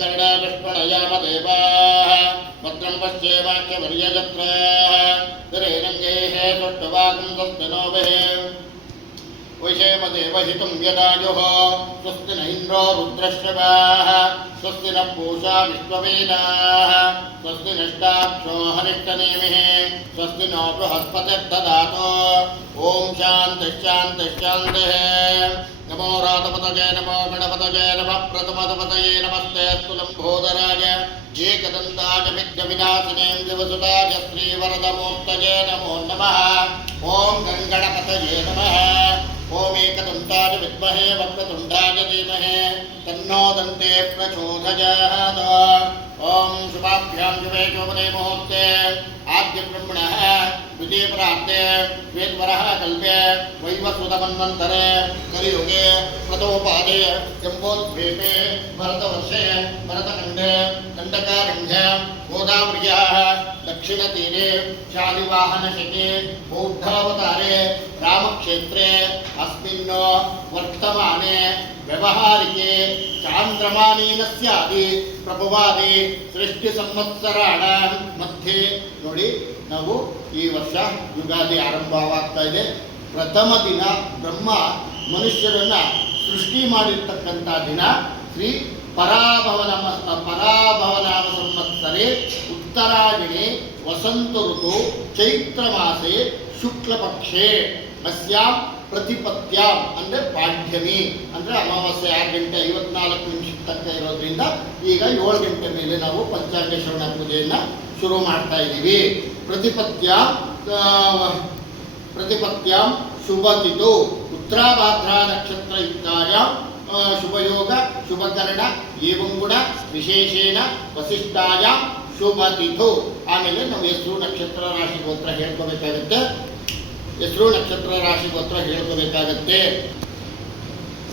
कर्णाकृष्णयाम देवाः भद्रं पश्येमाख्यवर्यजत्राः दरेरङ्गैः सुष्ठुवागं स्वस्तिनोभिः वैषेमदेवहितं यदायुः स्वस्ति न इन्द्रो रुद्रश्रवाः स्वस्ति नः पूषा विश्ववेदाः स्वस्ति नष्टाक्षो हरिष्ठनेमिः स्वस्ति नो बृहस्पतिर्दधातु ॐ शान्तिः शान्तिः शान्तिः नमो रातपतये नमो गणपतये नमः प्रथमपतये नमस्ते अस्तु लम्बोदराय एकदन्ताय विघ्नविनाशिनीं दिवसुताय श्रीवरदमूर्तये नमो नमः ॐ गङ्गणपतये नमः ओम एकदन्ताय विद्महे वक्रतुण्डाय धीमहि तन्नो दन्ते प्रचोदयात् ओम शुभाभ्यां शुभे शोभने मुहूर्ते आद्य ब्रह्मणः द्वितीय प्राप्ते वेदवरः कल्पे वैवस्वतमन्वन्तरे कलियुगे प्रथमोपादे जम्बोद्वीपे भरतवर्षे भरतखण्डे दण्डकारण्ये गोदावर्याः दक्षिणतीरे शालिवाहनशके बौद्धावतारे रामक्षेत्रे अस्मिन् वर्तमाने व्यवहारिके ಚಾಂದ್ರಮಾನೀನಸ್ಯಾದಿ ಪ್ರಭುವಾದಿ ಸೃಷ್ಟಿ ಸಂವತ್ಸರಾಣ ಮಧ್ಯೆ ನೋಡಿ ನಾವು ಈ ವರ್ಷ ಯುಗಾದಿ ಆರಂಭವಾಗ್ತಾ ಇದೆ. ಪ್ರಥಮ ದಿನ ಬ್ರಹ್ಮ ಮನುಷ್ಯರನ್ನ ಸೃಷ್ಟಿ ಮಾಡಿರ್ತಕ್ಕಂಥ ದಿನ ಶ್ರೀ ಪರಾಭವನಾಮ ಸಂವತ್ಸರೆ ಉತ್ತರಾಯಣೆ ವಸಂತ ಋತು ಚೈತ್ರ ಮಾಸೆ ಶುಕ್ಲ ಪಕ್ಷೆ ಅಸ್ಯಾಂ ಪ್ರತಿಪತ್ಯಾಂ ಅಂದರೆ ಪಾಡ್ಯಮಿ ಅಂದರೆ ಅಮಾವಾಸ್ಯೆ 6 ಗಂಟೆ 54 ನಿಮಿಷ ತನಕ ಇರೋದ್ರಿಂದ ಈಗ 7 ಗಂಟೆ ಮೇಲೆ ನಾವು ಪಂಚಾಂಗ ಶ್ರವಣ ಪೂಜೆಯನ್ನು ಶುರು ಮಾಡ್ತಾ ಇದ್ದೀವಿ. ಪ್ರತಿಪತ್ಯಾಂ ಶುಭತಿಥು ಉತ್ತರಾಭಾದ್ರಾ ನಕ್ಷತ್ರ ಯುಕ್ತಾಯಾಂ ಶುಭಯೋಗ ಶುಭಕರಣ ಏವಂ ಗುಣ ವಿಶೇಷೇಣ ವಸಿಷ್ಠಾಯಾಂ ಶುಭತಿಥು. ಆಮೇಲೆ ನಾವು ಹೆಸರು ನಕ್ಷತ್ರ ರಾಶಿ ಗೋತ್ರ ಹೇಳ್ಕೋಬೇಕಾಗುತ್ತೆ. ಹೆಸರು ನಕ್ಷತ್ರ ರಾಶಿ ಗೋತ್ರ ಹೇಳ್ಕೋಬೇಕಾಗತ್ತೆ.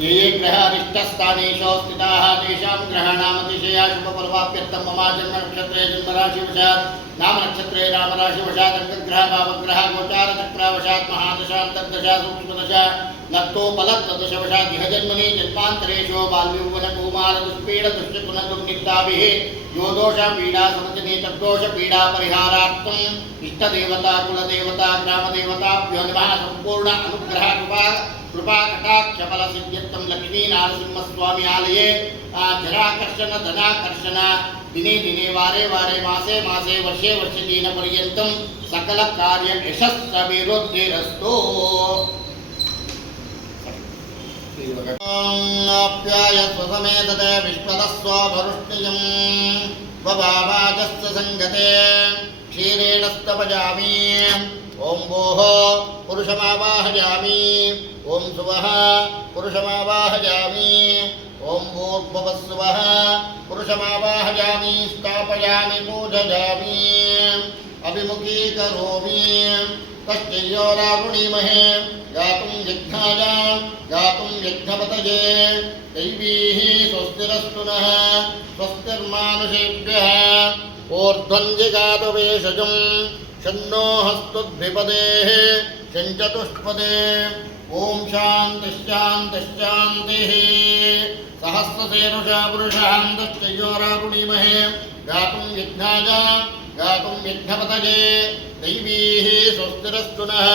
ये ये ग्रहारिष्टस्थानेषु स्थिताः तेषां ग्रहाणामतिशया शुभपर्वाप्यर्थं मम जन्मनक्षत्रे जन्मराशिवशात् नामनक्षत्रे नामराशिवशात् अङ्गग्रह भावग्रह गोचारचक्रावशात् महादशान्तर्दशा सूक्ष्मदशा लब्धोपलब्धदशवशात् इह जन्मनि जन्मान्तरेषु बाल्यौवनकौमारदुष्पीडदुश्चकुलदुर्निमित्ताभिः यो दोषपीडा समजने तद्दोषपीडापरिहारार्थम् इष्टदेवता कुलदेवता ग्रामदेवताभ्यो नमः. संपूर्ण अनुग्रह कृपा कटाक्ष फल सिद्ध्यर्थम लक्ष्मी नारसिंह स्वामी आलये जराकर्षण धनाकर्षण दिने दिने वारे वारे मासे मासे वर्षे वर्षे दिन पर्यंतम सकल कार्य यशस्सभिवृद्धिरस्तु. आप्याय स्वसमेतते विश्वतस्व भरुष्णियं ववावाजस्य संगते क्षीरेण स्तपयामि. ओम भोः पुरुषमावाहयामि. ओम सुवः पुरुषमावाहयामि. ओम भूर्भुवस्सुवः पुरुषमावाहयामि. स्थापयामि पूजयामि अभिमुखीकरोमि. कश्चियोरावृणीमहे गातुं यज्ञाय गातुं यज्ञपतये दैवीः स्वस्तिरस्तु नः स्वस्तिर्मानुषेभ्यः ऊर्ध्वञ्जिगातवेषजं षण्णो हस्तुद्विपदेः षण्चतुष्पदे. ओम शांति शांति शांतिः. सहस्रशीर्षा पुरुषान्तश्चयोरावृणीमहे गातुं यज्ञाय गातुं यज्ञपतये दैवीः स्वस्तिरस्तु नः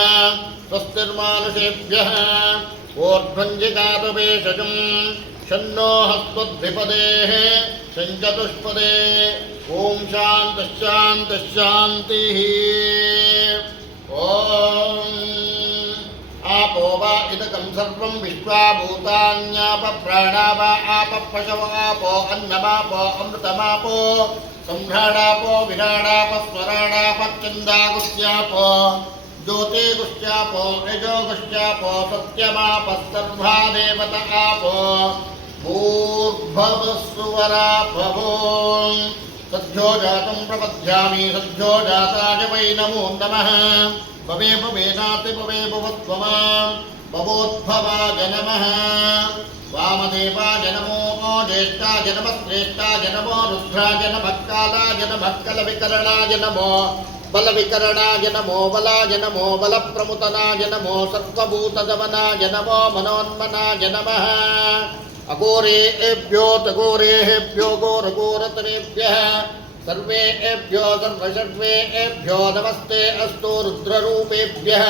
स्वस्तिर्मानुषेभ्यः ऊर्ध्वञ्जिगातवेषजं षण्णो हस्तुद्विपदेः षण्चतुष्पदे. ओम शांति शांति शांतिः. ओम आपो वा इदकं सर्वं विश्वाभूतान्याप प्राणाव आप पशव आपो अन्नमापो अमृतमापो सम्भ्राणापो विराडाप स्वराडाप चन्दागुष्यापो ज्योतिगुष्यापो यजोगुष्यापो सत्यमाप सर्वा देवता आपो भूर्भवस्सुवराभवो. सद्यो जातं प्रपद्यामि सद्यो जाताय वै नमो नमः. भवे भवेनाति भवे भवत्वमा भवोद्भवाय नमः. वामदेवाय नमो ज्येष्ठाय नमः श्रेष्ठाय नमो रुद्राय नमः कालाय नमः कलविकरणाय नमो बलविकरणाय नमो बलाय नमो बलप्रमुतनाय नमो सर्वभूतदमनाय नमो मनोन्मनाय नमः. अघोरेभ्यो तघोरेभ्यो घोरघोरतरेभ्यः सर्वेभ्यो सर्वषड्वेभ्यो नमस्ते अस्तु रुद्ररूपेभ्यः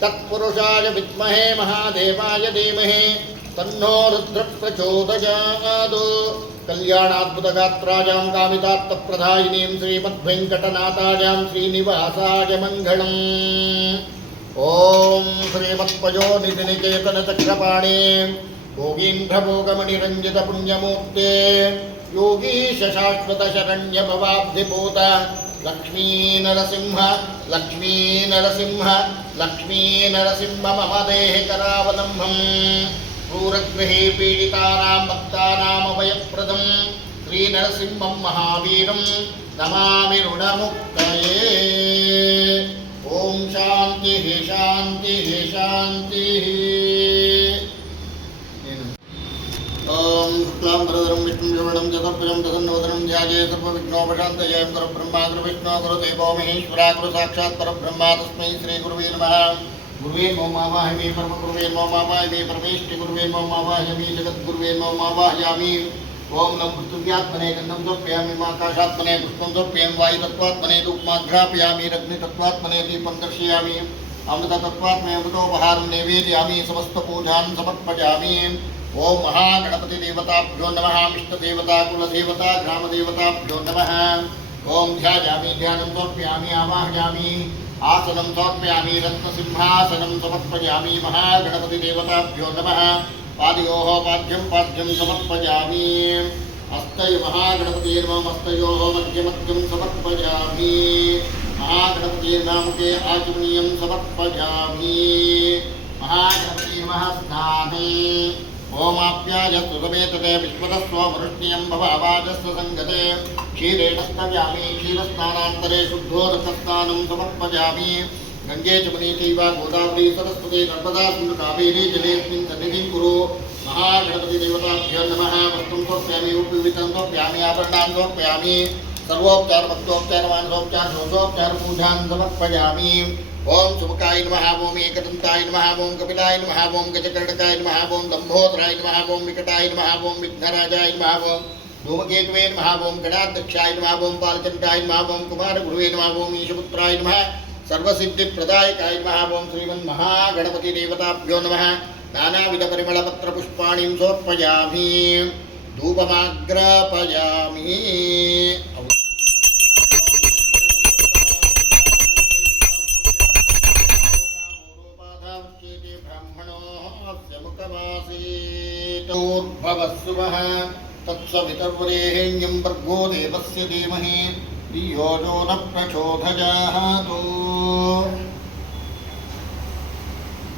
तत्पुरुषाय विद्महे महादेवाय धीमहि तन्नो रुद्रः प्रचोदयात्। कल्याणाद्भुतगात्रायां कामितार्थप्रदायिनीं श्रीमद्वेङ्कटनाथायां श्रीनिवासाय मङ्गलम्। ॐ श्रीमत्पयोनिधिनिकेतनचक्रपाणे योगीन्द्रभोगमणिरञ्जितपुण्यमूर्ते योगीश शाश्वतशरण्यभवाब्धिभूत लक्ष्मीनरसिंह लक्ष्मीनरसिंह लक्ष्मीनरसिंह मम देहि करावलम्बम् क्रूरगृहे पीडितानां भक्तानामभयप्रदं श्रीनरसिंहं महावीरं नमामि ऋणमुक्तये। ॐ शान्तिः शान्तिः शान्तिः। ॐ शुक्लाम्बरधरं विष्णुं चतुर्भुजं प्रसन्नवदनं ध्याये सर्वविघ्नोपशान्तये। गुरुब्रह्मा गुरुविष्णु गुरुदेवो महेश्वरा गुरु साक्षात् परब्रह्म तस्मै श्रीगुरुवे नमः। गुरुवे नमो मावाहयामि परमगुरुवे नमो मावाहयामि परमेष्टि गुरुवे नमो मावाहयामि जगद्गुरुवे नमो मावाहयामि। ओम नमः पृथिव्यात्मने गन्धं समर्पयामि आकाशात्मने पुष्पं समर्पयामि वायुतत्त्वात्मने धूपमाघ्रापयामि अग्नितत्त्वात्मने दीपं दर्शयामि अमृततत्त्वात्मने अमृतोपहारं निवेदयामि समस्तपूजां समर्पयामि। ओम महागणपति देवताभ्यो नमः इष्टदेवता कुलदेवता ग्रामदेवताभ्यो नमः। ओम ध्यायामि ध्यानं समर्पयामि आवाहयामि आसनं समर्पयामि रत्नसिंहासनं समर्पयामि महागणपति देवताभ्यो नमः। पादयोः पाद्यं पाद्यं समर्पयामि हस्तय महागणपतये नमः हस्तयोः मध्यमध्यं समर्पयामि महागणपतये नमः मुखे आचमनीयं समर्पयामि महागणपतये नमः स्नाने ओमाप्यायस्तु समेतते विश्वतस्व वृष्टियं भवावाजस्य संगते क्षीरेण स्नायामि क्षीरस्नानान्तरे शुद्धोदकस्नानं समर्पयामि गंगे च चैव गोदावरी सरस्वती नर्मदा सिन्धु कावेरी जलेऽस्मिन् सन्निधिं कुरु। महागणपति देवताभ्यो नमः। वस्त्रं समर्पयामि उपवितं समर्पयामि आभरणानि समर्पयामि सर्वोपचार भक्तोपचार मानसोपचार दोषोपचार पूजां समर्पयामि। ओम सुमुखाय नमः ओम एकदन्ताय नमः ओम कपिलाय नमः ओम गजकर्णकाय नमः ओम लम्बोदराय नमः ओम विकटाय नमः ओम विघ्नराजाय नमः ओम धूमकेतवे नमः ओम गणाध्यक्षाय नमः ओम बालचन्द्राय नमः ओम कुमारगुरुवे नमः ओम ईशपुत्राय नमः सर्वसिद्धिप्रदायकाय नमः ओम श्रीमन्महागणपति देवताभ्यो नमः। नानाविधपरिमलपत्रपुष्पाणिं समर्पयामि धूपमाग्रापयामि। ब्रह्मणोर्भवस्सुवः तत्सवितर्वरेण्यं भर्गो देवस्य धीमहि धियो यो न प्रचोदयात्।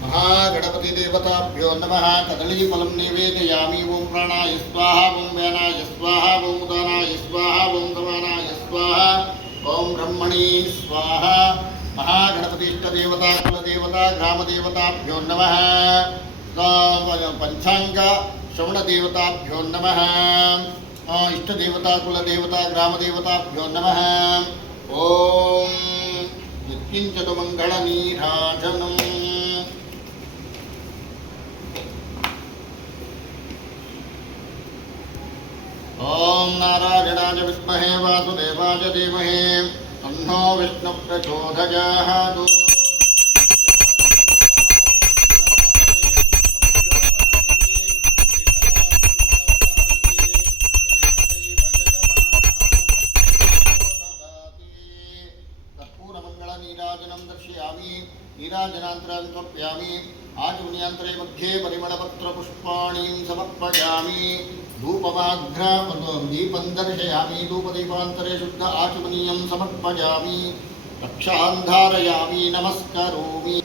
महागणपति देवताभ्यो नमः। कदलीफलं निवेदयामि ओम प्राणाय स्वाहा ओम व्यानाय स्वाहा ओम उदानाय स्वाहा ओम समानाय स्वाहा ओम ब्रह्मणे स्वाहा। महागणपति इष्टदेवता कुलदेवता ग्रामदेवताभ्यो नमः। पंचांग श्रवणदेवताभ्यो नमः। इष्टदेवता कुलदेवता ग्रामदेवताभ्यो नमः। ओम यत्किञ्चित् मङ्गलनीराजनम्। ओम नारायणाय विद्महे वासुदेवाय धीमहि तन्नो विष्णुः प्रचोदयात्। नीराजनं दर्शयामि नीराजनान्तरं समर्पयामि आचमनीयान्तरे मध्ये परिमलपत्रपुष्पाणिं समर्पयामि दीपं दर्शयामि धूपदीपान्तरे शुद्ध आचमनीयं समर्पयामि रक्षां धारयामि नमस्करोमि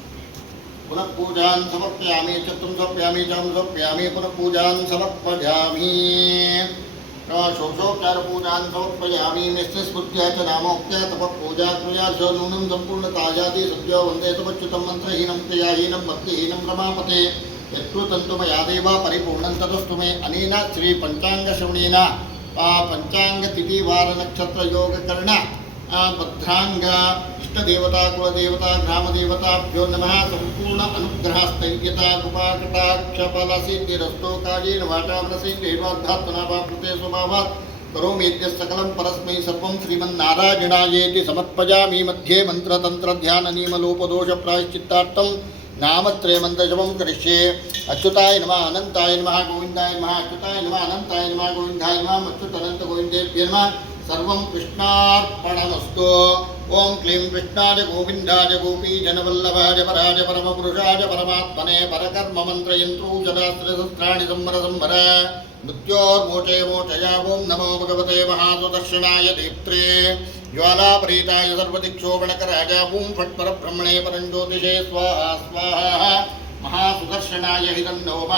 पुनः पूजां समर्पयामि चतुं समर्पयामि चं समर्पयामि पुनः पूजां समर्पयामि षोडशोपचार पूजां समर्पयामि निस्मृत्या च नामोक्त्या तपःपूजा क्रिया च नूनं सम्पूर्णतायाति सद्यो वन्दे तपच्युतं मन्त्रहीनं क्रियाहीनं भक्तिहीनं रमापते यत्कृतं मया देव परिपूर्णं तदस्तु मे। अनेन श्री पंचांगश्रवणेन पंचांगतिथिवारनक्षत्रयोगकरण ಭದ್ರಾಂಗ ಇಷ್ಟದೇವತಾ ಕುಲದೇವತಾ ಗ್ರಾಮದೇವತಾಭ್ಯೋ ನಮಃ. ಸಂಪೂರ್ಣ ಅನುಗ್ರಹ ಸ್ಥೈರ್ಯತಾ ಕೃಪಾಕಟಾಕ್ಷ ಫಲ ಸಿದ್ಧಿರಸ್ತೋ ಕಾಯೇನ ವಾಚಾ ಮನಸೇಂದ್ರಿಯೈರ್ವಾಧ್ಯಾತ್ಮನಾಭಾವೃತೆ ಸ್ವಭಾವಾತ್ ಕರೋಮಿ ಸಕಲಂ ಪರಸ್ಮೈ ಸರ್ವಂ ಶ್ರೀಮನ್ನಾರಾಯಣಾಯೇತಿ ಸಮರ್ಪಯಾಮಿ. ಮಧ್ಯೆ ಮಂತ್ರತಂತ್ರಧ್ಯಾನ ನಿಯಮಲೋಪದೋಷ ಪ್ರಾಯಶ್ಚಿತ್ತಾರ್ಥಂ ನಾಮತ್ರಯಮಂತ್ರಜಪಂ ಕರಿಷ್ಯೆ. ಅಚ್ಯುತಾಯ ನಮಃ ಅನಂತಾಯ ನಮಃ ಗೋವಿಂದಾಯ ನಮಃ. ಅಚ್ಯುತಾಯ ನಮಃ ಅನಂತಾಯ ನಮಃ ಗೋವಿಂದಾಯ ನಮಃ. ಅಚ್ಯುತಾನಂತ ಗೋವಿಂದೇಭ್ಯೋ ನಮಃ. ಸರ್ವಂ ಕೃಷ್ಣಾರ್ಪಣಮಸ್ತು. ಓಂ ಕ್ಲೀಂ ಕೃಷ್ಣಾಯ ಗೋವಿಂದಾಯ ಗೋಪೀಜನವಲ್ಲಭಾಯ ಪರಾಯ ಪರಮಪುರುಷಾಯ ಪರಮಾತ್ಮನೆ ಪರಕರ್ಮ ಮಂತ್ರಯಂತ್ರೂ ಸದಾಸ್ತ್ರಶಸ್ತ್ರಾಣಿ ಸಂವರ ಸಂವರ ಮೃತ್ಯೋರ್ಮೋಚಯ ಮೋಚಯ. ಓಂ ನಮೋ ಭಗವತೆ ಮಹಾಸುದರ್ಶನಾಯ ದೀಪ್ತ್ರೇ ಜ್ವಾಲಾಪರೀತಾಯ ಸರ್ವದಿಕ್ಷೋಭಣಕರಾಯ. ಓಂ ಫಟ್ ಪರಬ್ರಹ್ಮಣೇ ಪರಂಜ್ಯೋತಿಷೇ ಸ್ವಾಹಾ ಸ್ವಾಹಾ. ಮಹಾಸುದರ್ಶನಾಯ ಹಿರನ್ನೋಮ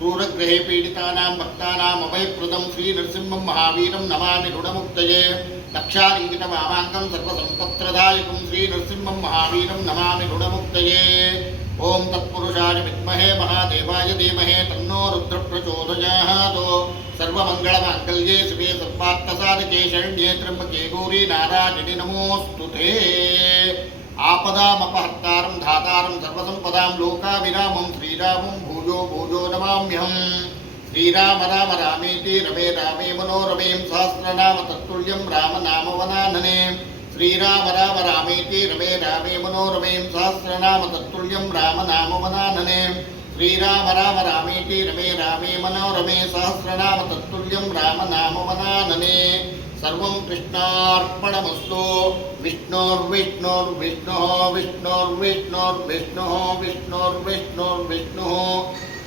ಕ್ರೂರಗ್ರಹೇ ಪೀಡಿತಾನಾಂ ಭಕ್ತಾನಾಂ ಅಭಯಪ್ರದಂ ಶ್ರೀ ನರಸಿಂಹಂ ಮಹಾವೀರಂ ನಮಾಮಿ ಋಣಮುಕ್ತಯೇ. ಲಕ್ಷಾಲಿಂಗಿತ ವಾಮಾಂಕಂ ಸರ್ವಸಂಪತ್ರದಾಯಕಂ ಶ್ರೀ ನರಸಿಂಹಂ ಮಹಾವೀರಂ ನಮಾಮಿ ಋಣಮುಕ್ತಯೇ. ಓಂ ತತ್ಪುರುಷಾಯ ವಿದ್ಮಹೇ ಮಹಾದೇವಾಯ ಧೀಮಹಿ ತನ್ನೋ ರುದ್ರ ಪ್ರಚೋದಯಾತ್. ಸರ್ವಮಂಗಳಮಾಂಗಲ್ಯೇ ಶಿವೆ ಸರ್ವಾರ್ಥಸಾಧಕೆ ಶರಣ್ಯೇ ತ್ರ್ಯಂಬಕೆ ಗೌರಿ ನಾರಾಯಣಿ ನಮೋಸ್ತುತೇ. ಆಪದಾಮಪಹರ್ತಾರಂ ಧಾತಾರಂ ಸರ್ವಸಂಪದಾಂ ಲೋಕಾವಿರಾಮಂ ಶ್ರೀರಾಮಂ ಭೂಯೋ ಭೂಯೋ ನಮಾಮ್ಯಹಂ. ಶ್ರೀರಾಮ ರಾಮ ರಾಮೇತಿ ರಮೇ ರಾಮೇ ಮನೋರಮೇಂ ಸಹಸ್ರನಾಮ ತತ್ತುಲ್ಯಂ ರಾಮನಾಮವನಾನನೆ. ಶ್ರೀರಾಮ ರಾಮ ರಾಮೇತಿ ರಮೇ ರಾಮೇ ಮನೋರಮೇಂ ಸಹಸ್ರನಾಮ ತತ್ತುಲ್ಯಂ ರಾಮನಾಮವನಾನನೆ. ಶ್ರೀರಾಮ ರಾಮ ರಾಮೇತಿ ರಮೇ ರಾಮೇ ಮನೋರಮೇ ಸಹಸ್ರನಾಮ ತತ್ತುಲ್ಯಂ ರಾಮನಾಮವನಾನನೆ. ಸರ್ವಂ ಕೃಷ್ಣಾರ್ಪಣಮಸ್ತು. ವಿಷ್ಣೋರ್ವಿಷ್ಣೋರ್ವಿಷ್ಣುಃ ವಿಷ್ಣೋರ್ವಿಷ್ಣೋರ್ವಿಷ್ಣುಃ ವಿಷ್ಣೋರ್ವಿಷ್ಣೋರ್ವಿಷ್ಣುಃ.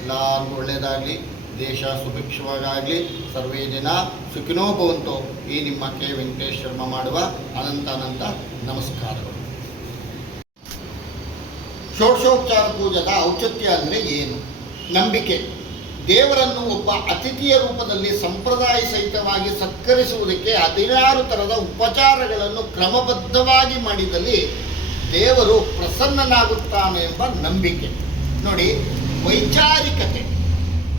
ಎಲ್ಲರಿಗೂ ಒಳ್ಳೆಯದಾಗಲಿ, ದೇಶ ಸುಭಿಕ್ಷವಾಗಲಿ, ಸರ್ವೇ ಜನ ಸುಖಿನೋ ಭವಂತು. ಈ ನಿಮ್ಮ ಕೆ ವೆಂಕಟೇಶ್ ಶರ್ಮ ಮಾಡುವ ಅನಂತ ಅನಂತ ನಮಸ್ಕಾರಗಳು. ಷೋಡಶೋಪಚಾರ ಪೂಜದ ಔಚಿತ್ಯ ಅಂದರೆ ಏನು? ನಂಬಿಕೆ. ದೇವರನ್ನು ಒಬ್ಬ ಅತಿಥಿಯ ರೂಪದಲ್ಲಿ ಸಂಪ್ರದಾಯ ಸಹಿತವಾಗಿ ಸತ್ಕರಿಸುವುದಕ್ಕೆ 16 ಥರದ ಉಪಚಾರಗಳನ್ನು ಕ್ರಮಬದ್ಧವಾಗಿ ಮಾಡಿದಲ್ಲಿ ದೇವರು ಪ್ರಸನ್ನನಾಗುತ್ತಾನೆ ಎಂಬ ನಂಬಿಕೆ. ನೋಡಿ, ವೈಚಾರಿಕತೆ.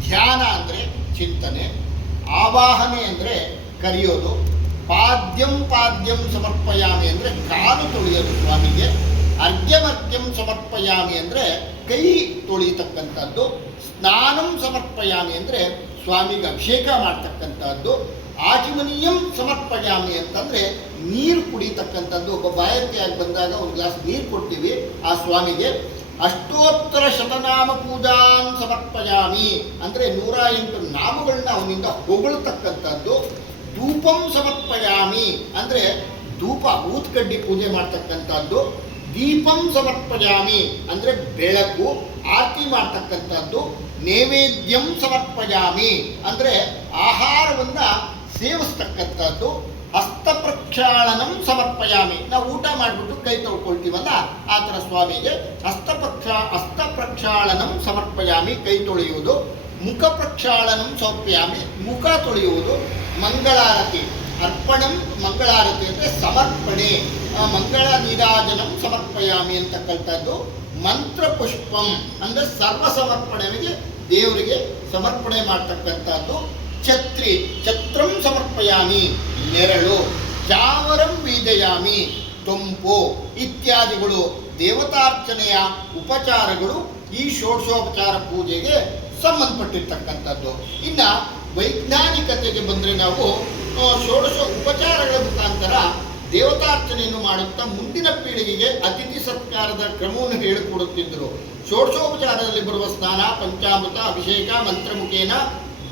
ಧ್ಯಾನ ಅಂದರೆ ಚಿಂತನೆ, ಆವಾಹನೆ ಅಂದರೆ ಕರೆಯೋದು, ಪಾದ್ಯಂ ಸಮರ್ಪಯಾಮಿ ಅಂದರೆ ಕಾಲು ತೊಳೆಯೋದು ಸ್ವಾಮಿಗೆ, ಅರ್ಘ್ಯಮರ್ಘ್ಯಂ ಸಮರ್ಪಯಾಮಿ ಅಂದರೆ ಕೈ ತೊಳಿತಕ್ಕಂಥದ್ದು, ಸ್ನಾನಂ ಸಮರ್ಪಯಾಮಿ ಅಂದರೆ ಸ್ವಾಮಿಗೆ ಅಭಿಷೇಕ ಮಾಡ್ತಕ್ಕಂಥದ್ದು, ಆಚಮನೀಯಂ ಸಮರ್ಪಯಾಮಿ ಅಂತಂದರೆ ನೀರು ಕುಡಿತಕ್ಕಂಥದ್ದು. ಒಬ್ಬ ಬಾಯಾರಿಕೆಯಾಗಿ ಬಂದಾಗ ಒಂದು ಗ್ಲಾಸ್ ನೀರು ಕೊಡ್ತೀವಿ ಆ ಸ್ವಾಮಿಗೆ. ಅಷ್ಟೋತ್ತರ ಶತನಾಮ ಪೂಜಾನ್ ಸಮರ್ಪಯಾಮಿ ಅಂದರೆ 108 ನಾಮಗಳನ್ನ ಅವನಿಂದ ಹೊಗಳ್ತಕ್ಕಂಥದ್ದು. ಧೂಪಂ ಸಮರ್ಪಯಾಮಿ ಅಂದರೆ ಧೂಪ ಊತ್ಕಡ್ಡಿ ಪೂಜೆ ಮಾಡ್ತಕ್ಕಂಥದ್ದು. ದೀಪಂ ಸಮರ್ಪಯಾಮಿ ಅಂದರೆ ಬೆಳಕು ಆರತಿ ಮಾಡ್ತಕ್ಕಂಥದ್ದು. ನೈವೇದ್ಯಂ ಸಮರ್ಪಯಾಮಿ ಅಂದರೆ ಆಹಾರವನ್ನು ಸೇವಿಸ್ತಕ್ಕಂಥದ್ದು. ಹಸ್ತ ಪ್ರಕ್ಷಾಳನಂ ಸಮರ್ಪಯಾಮಿ, ನಾವು ಊಟ ಮಾಡಿಬಿಟ್ಟು ಕೈ ತೊಳ್ಕೊಳ್ತೀವಲ್ಲ ಆ ಥರ ಸ್ವಾಮಿಗೆ ಹಸ್ತ ಪ್ರಕ್ಷಾಳನಂ ಸಮರ್ಪಯಾಮಿ, ಕೈ ತೊಳೆಯುವುದು. ಮುಖ ಪ್ರಕ್ಷಾಳನಂ ಸಮರ್ಪಯಾಮಿ, ಮುಖ ತೊಳೆಯುವುದು. ಮಂಗಳಾರತಿ ಅರ್ಪಣಂ, ಮಂಗಳಾರತಿ ಅಂದರೆ ಸಮರ್ಪಣೆ, ಮಂಗಳ ನೀರಾಜನಂ ಸಮರ್ಪಯಾಮಿ ಅಂತಕ್ಕಂಥದ್ದು. ಮಂತ್ರ ಪುಷ್ಪಂ ಅಂದರೆ ಸರ್ವ ಸಮರ್ಪಣೆಗೆ ದೇವರಿಗೆ ಸಮರ್ಪಣೆ ಮಾಡ್ತಕ್ಕಂಥದ್ದು. ಛತ್ರಂ ಸಮರ್ಪಯಾಮಿ, ನೆರಳು. ಚಾಮರಂ ವೀದಯಾಮಿ, ತೊಂಪು ಇತ್ಯಾದಿಗಳು ದೇವತಾರ್ಚನೆಯ ಉಪಚಾರಗಳು ಈ ಷೋಡಶೋಪಚಾರ ಪೂಜೆಗೆ ಸಂಬಂಧಪಟ್ಟಿರ್ತಕ್ಕಂಥದ್ದು. ಇನ್ನು ವೈಜ್ಞಾನಿಕತೆಗೆ ಬಂದರೆ ನಾವು ಷೋಡಶ ಉಪಚಾರಗಳ ಮುಖಾಂತರ ದೇವತಾರ್ಚನೆಯನ್ನು ಮಾಡುತ್ತಾ ಮುಂದಿನ ಪೀಳಿಗೆಗೆ ಅತಿಥಿ ಸತ್ಕಾರದ ಕ್ರಮವನ್ನು ಹೇಳಿಕೊಡುತ್ತಿದ್ದರು. ಷೋಡಶೋಪಚಾರದಲ್ಲಿ ಬರುವ ಸ್ನಾನ, ಪಂಚಾಮೃತ, ಅಭಿಷೇಕ, ಮಂತ್ರಮುಖೇನ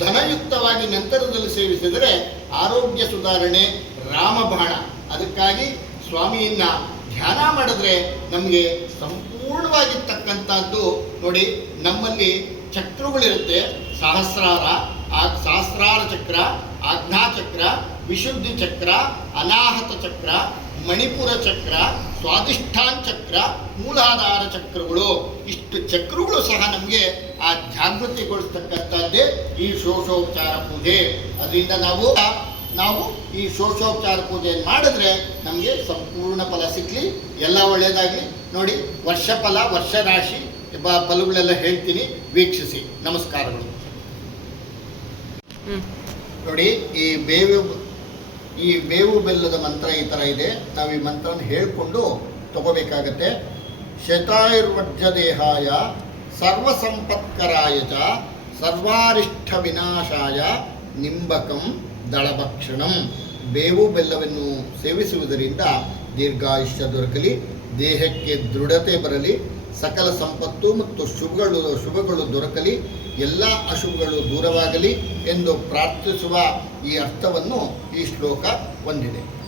ಧನಯುಕ್ತವಾಗಿ ನಂತರದಲ್ಲಿ ಸೇವಿಸಿದರೆ ಆರೋಗ್ಯ ಸುಧಾರಣೆ, ರಾಮಬಾಣ. ಅದಕ್ಕಾಗಿ ಸ್ವಾಮಿಯನ್ನ ಧ್ಯಾನ ಮಾಡಿದ್ರೆ ನಮಗೆ ಸಂಪೂರ್ಣವಾಗಿರ್ತಕ್ಕಂಥದ್ದು. ನೋಡಿ, ನಮ್ಮಲ್ಲಿ ಚಕ್ರಗಳಿರುತ್ತೆ. ಸಹಸ್ರಾರ ಚಕ್ರ, ಆಜ್ಞಾಚಕ್ರ, ವಿಶುದ್ಧಿ ಚಕ್ರ, ಅನಾಹತ ಚಕ್ರ, ಮಣಿಪುರ ಚಕ್ರ, ಸ್ವಾಧಿಷ್ಠಾನ ಚಕ್ರ, ಮೂಲಾಧಾರ ಚಕ್ರಗಳು. ಇಷ್ಟು ಚಕ್ರಗಳು ಸಹ ನಮಗೆ ಆ ಜಾಗೃತಿಗೊಳಿಸ್ತಕ್ಕಂಥದ್ದೇ ಈ ಷೋಡಶೋಪಚಾರ ಪೂಜೆ. ಅದರಿಂದ ನಾವು ಈ ಷೋಡಶೋಪಚಾರ ಪೂಜೆಯನ್ನು ಮಾಡಿದ್ರೆ ನಮಗೆ ಸಂಪೂರ್ಣ ಫಲ ಸಿಕ್ಕಲಿ, ಎಲ್ಲ ಒಳ್ಳೆಯದಾಗಲಿ. ನೋಡಿ, ವರ್ಷ ಫಲ, ವರ್ಷ ರಾಶಿ ಫಲಗಳೆಲ್ಲ ಹೇಳ್ತೀನಿ, ವೀಕ್ಷಿಸಿ. ನಮಸ್ಕಾರಗಳು. ನೋಡಿ, ಈ ಬೇವು ಈ ಬೇವು ಬೆಲ್ಲದ ಮಂತ್ರ ಈ ಥರ ಇದೆ. ನಾವು ಈ ಮಂತ್ರನ ಹೇಳಿಕೊಂಡು ತಗೋಬೇಕಾಗತ್ತೆ. ಶತಾಯುರ್ವಜ್ರ ದೇಹಾಯ ಸರ್ವಸಂಪತ್ಕರಾಯ ಚ ಸರ್ವಾರಿಷ್ಠ ವಿನಾಶಾಯ ನಿಂಬಕಂ ದಳಭಕ್ಷಣಂ. ಬೇವು ಬೆಲ್ಲವನ್ನು ಸೇವಿಸುವುದರಿಂದ ದೀರ್ಘಾಯುಷ್ಯ ದೊರಕಲಿ, ದೇಹಕ್ಕೆ ದೃಢತೆ ಬರಲಿ, ಸಕಲ ಸಂಪತ್ತು ಮತ್ತು ಶುಭಗಳು ದೊರಕಲಿ, ಎಲ್ಲ ಅಶುಭಗಳು ದೂರವಾಗಲಿ ಎಂದು ಪ್ರಾರ್ಥಿಸುವ ಈ ಅರ್ಥವನ್ನು ಈ ಶ್ಲೋಕ ಹೊಂದಿದೆ.